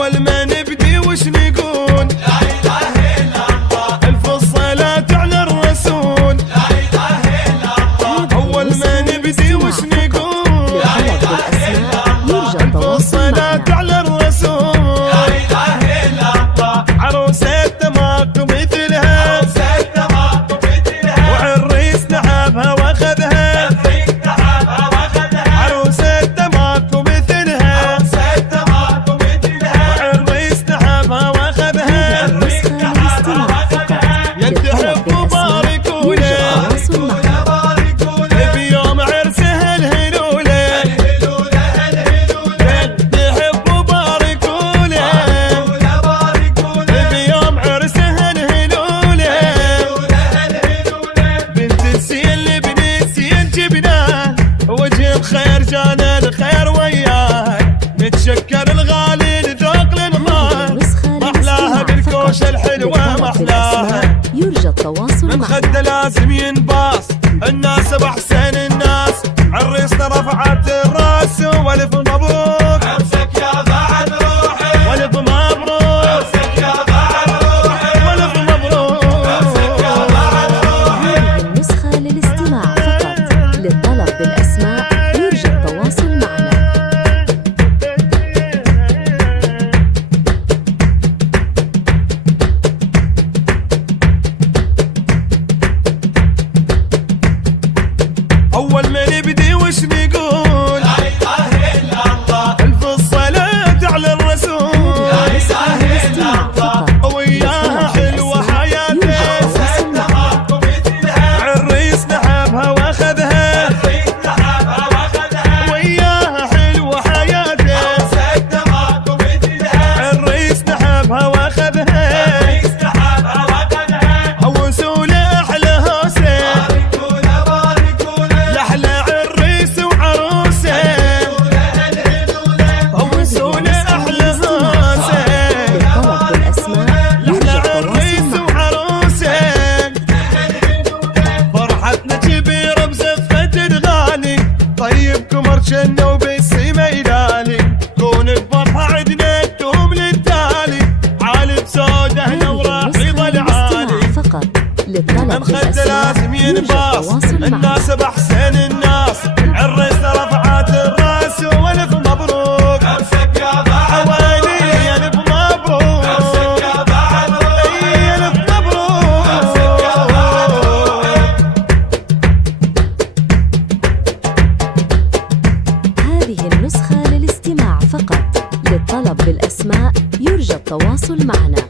أول ما نبدي وش نقول؟ لا إله إلا الله. ألف الصلاة على الرسول. لا إله إلا الله. أول ما نبدي وش نقول؟ لا إله إلا الله. ألف الصلاة على الرسول. لا إله إلا الله. عروستنا ماكو مثلها، عروستنا ماكو مثلها. وعريس نحبها واخذها، عريس نحبها واخذها. عروستنا ماكو مثلها، عروستنا ماكو مثلها. وعريس نحبها واخذها. عريس نحبها واخذها. يا تحبوا باركوا له، باركوا له. بيوم عرسها الهلولة. الهلولة الهلولة. تحبوا باركوا له، باركوا له. بيوم عرسها الهلولة. بنت السيل بن السيل جبناه، وجه الخير جانا الخير وياه. نتشكر الغالي لذوق للغاه، محلاها بالكوش الحلوة محلاها. يرجى التواصل من معنا. خده لازم ينباص، الناس بأحسن الناس. عريسنا رفعت الراس والف مبروك. عرسك يا بعد روحي. والف مبروك. عرسك يا بعد روحي. والف مبروك. عرسك يا بعد روحي. هذه النسخة للاستماع فقط. للطلب بالأسماء يرجى التواصل معنا. أول ما نبدي وش نقول؟ لا إله إلا الله. ألف الصلاة على الرسول. لا إله إلا الله. وياها حلوة حياتي، عرسنا ماكو مثلها. عريس نحبها واخذها. عريس نحبها واخذها. وياها حلوة حياتي، عرسنا ماكو مثلها. عريس نحبها واخذها. عريس نحبها واخذها. هوسوا له أحلى هوسة، باركوا له باركوا له. لأحلى عريس وعروسة. الهلولة. هوسوا له أحلى هوسة، للطلب بالأسماء لأحلى يرجى التواصل عريس معنا. وعروسة. فرحتنا كبيرة بزفة الغالي، طيبكم ارشنا وبالسما يلالي. كون بفرحة عدنا تدوم للتالي، عالي بسوده هذه وراح النسخة يظل عالي. للاستماع فقط. للطلب من خده بالأسماء لازم يرجى ينباص، التواصل معنا. الناس بأحسن الناس. عريسنا رفعت الراس والف مبروك. عرسك يا بعد حوالي الف مبروك. عرسك يا بعد روحي. الف مبروك. عرسك يا بعد روحي. هذه النسخة للاستماع فقط. للطلب بالأسماء يرجى التواصل معنا.